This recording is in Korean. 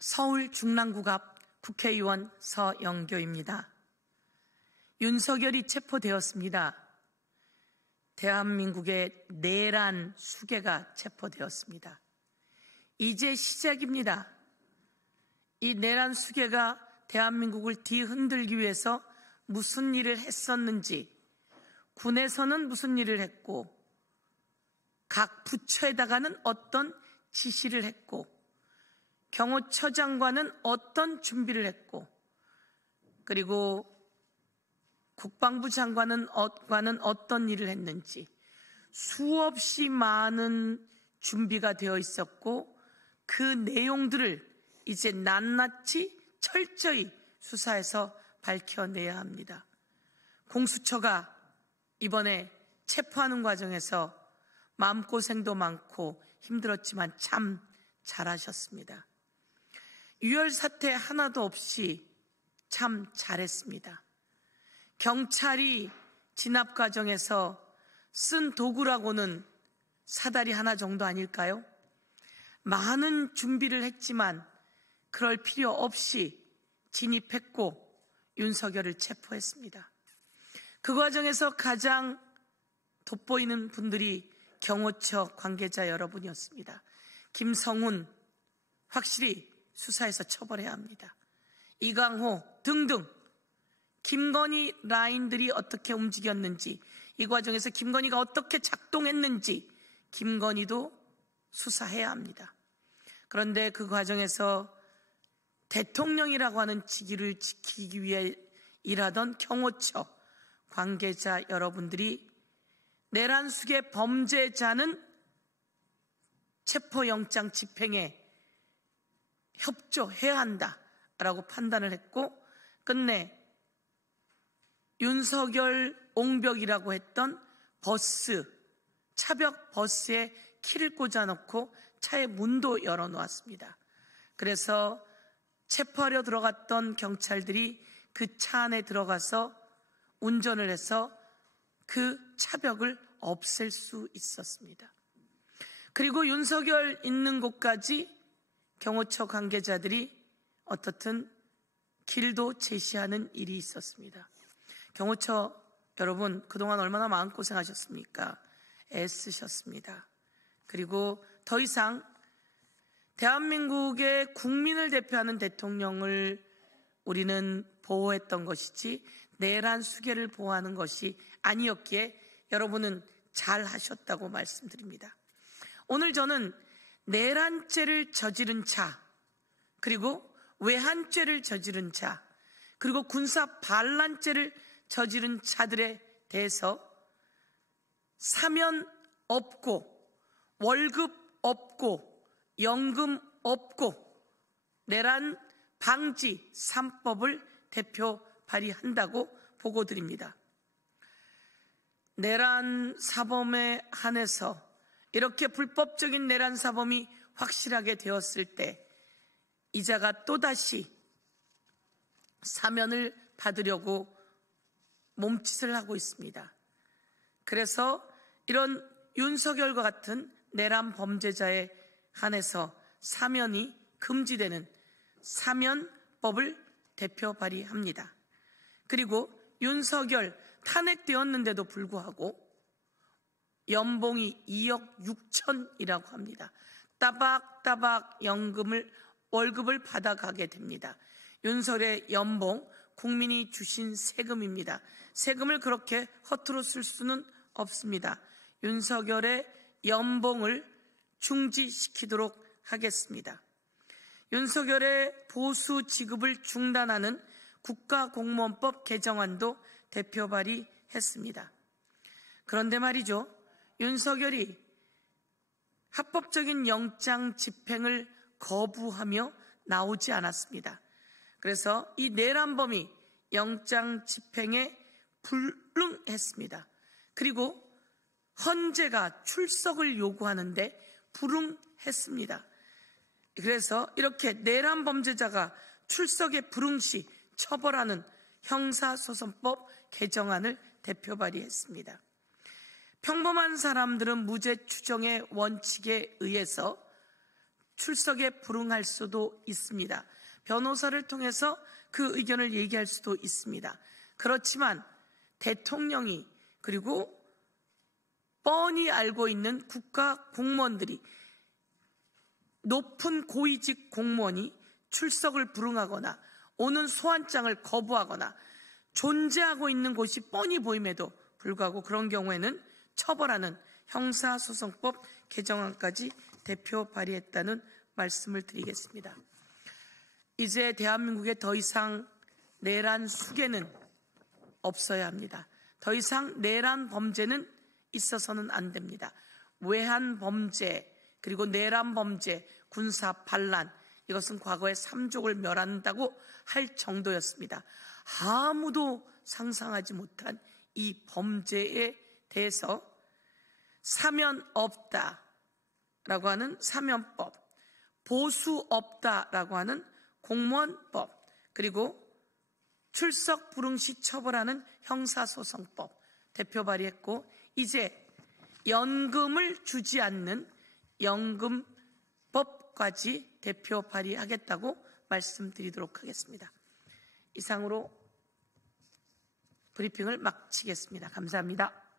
서울 중랑구 앞 국회의원 서영교입니다. 윤석열이 체포되었습니다. 대한민국의 내란 수괴가 체포되었습니다. 이제 시작입니다. 이 내란 수괴가 대한민국을 뒤흔들기 위해서 무슨 일을 했었는지, 군에서는 무슨 일을 했고, 각 부처에다가는 어떤 지시를 했고, 경호처장과는 어떤 준비를 했고, 그리고 국방부 장관은 어떤 일을 했는지 수없이 많은 준비가 되어 있었고, 그 내용들을 이제 낱낱이 철저히 수사해서 밝혀내야 합니다. 공수처가 이번에 체포하는 과정에서 마음고생도 많고 힘들었지만 참 잘하셨습니다. 유혈 사태 하나도 없이 참 잘했습니다. 경찰이 진압 과정에서 쓴 도구라고는 사다리 하나 정도 아닐까요? 많은 준비를 했지만 그럴 필요 없이 진입했고 윤석열을 체포했습니다. 그 과정에서 가장 돋보이는 분들이 경호처 관계자 여러분이었습니다. 김성훈 확실히 수사해서 처벌해야 합니다. 이강호 등등 김건희 라인들이 어떻게 움직였는지, 이 과정에서 김건희가 어떻게 작동했는지 김건희도 수사해야 합니다. 그런데 그 과정에서 대통령이라고 하는 직위를 지키기 위해 일하던 경호처 관계자 여러분들이 내란 수괴 범죄자는 체포영장 집행에 협조해야 한다라고 판단을 했고, 끝내 윤석열 옹벽이라고 했던 버스, 차벽 버스에 키를 꽂아놓고 차의 문도 열어놓았습니다. 그래서 체포하려 들어갔던 경찰들이 그 차 안에 들어가서 운전을 해서 그 차벽을 없앨 수 있었습니다. 그리고 윤석열 있는 곳까지 경호처 관계자들이 어떻든 길도 제시하는 일이 있었습니다. 경호처 여러분, 그동안 얼마나 마음고생하셨습니까? 애쓰셨습니다. 그리고 더 이상 대한민국의 국민을 대표하는 대통령을 우리는 보호했던 것이지 내란 수괴를 보호하는 것이 아니었기에 여러분은 잘 하셨다고 말씀드립니다. 오늘 저는 내란죄를 저지른 자, 그리고 외환죄를 저지른 자, 그리고 군사 반란죄를 저지른 자들에 대해서 사면 없고 월급 없고 연금 없고 내란 방지 3법을 대표 발의한다고 보고드립니다. 내란 사범에 한해서 이렇게 불법적인 내란 사범이 확실하게 되었을 때 이자가 또다시 사면을 받으려고 몸짓을 하고 있습니다. 그래서 이런 윤석열과 같은 내란 범죄자에 한해서 사면이 금지되는 사면법을 대표 발의합니다. 그리고 윤석열 탄핵되었는데도 불구하고 연봉이 2억 6천이라고 합니다. 따박따박 월급을 받아가게 됩니다. 윤석열의 연봉, 국민이 주신 세금입니다. 세금을 그렇게 허투루 쓸 수는 없습니다. 윤석열의 연봉을 중지시키도록 하겠습니다. 윤석열의 보수 지급을 중단하는 국가공무원법 개정안도 대표 발의했습니다. 그런데 말이죠, 윤석열이 합법적인 영장 집행을 거부하며 나오지 않았습니다. 그래서 이 내란범이 영장 집행에 불응했습니다. 그리고 헌재가 출석을 요구하는데 불응했습니다. 그래서 이렇게 내란 범죄자가 출석에 불응시 처벌하는 형사소송법 개정안을 대표 발의했습니다. 평범한 사람들은 무죄 추정의 원칙에 의해서 출석에 불응할 수도 있습니다. 변호사를 통해서 그 의견을 얘기할 수도 있습니다. 그렇지만 대통령이 그리고 뻔히 알고 있는 국가 공무원들이, 높은 고위직 공무원이 출석을 불응하거나 오는 소환장을 거부하거나 존재하고 있는 곳이 뻔히 보임에도 불구하고 그런 경우에는 처벌하는 형사소송법 개정안까지 대표 발의했다는 말씀을 드리겠습니다. 이제 대한민국에 더 이상 내란 수괴는 없어야 합니다. 더 이상 내란 범죄는 있어서는 안 됩니다. 외환 범죄, 그리고 내란 범죄, 군사 반란, 이것은 과거에 삼족을 멸한다고 할 정도였습니다. 아무도 상상하지 못한 이 범죄에 대해서 사면 없다라고 하는 사면법, 보수 없다라고 하는 공무원법, 그리고 출석 불응 시 처벌하는 형사소송법 대표 발의했고, 이제 연금을 주지 않는 연금법까지 대표 발의하겠다고 말씀드리도록 하겠습니다. 이상으로 브리핑을 마치겠습니다. 감사합니다.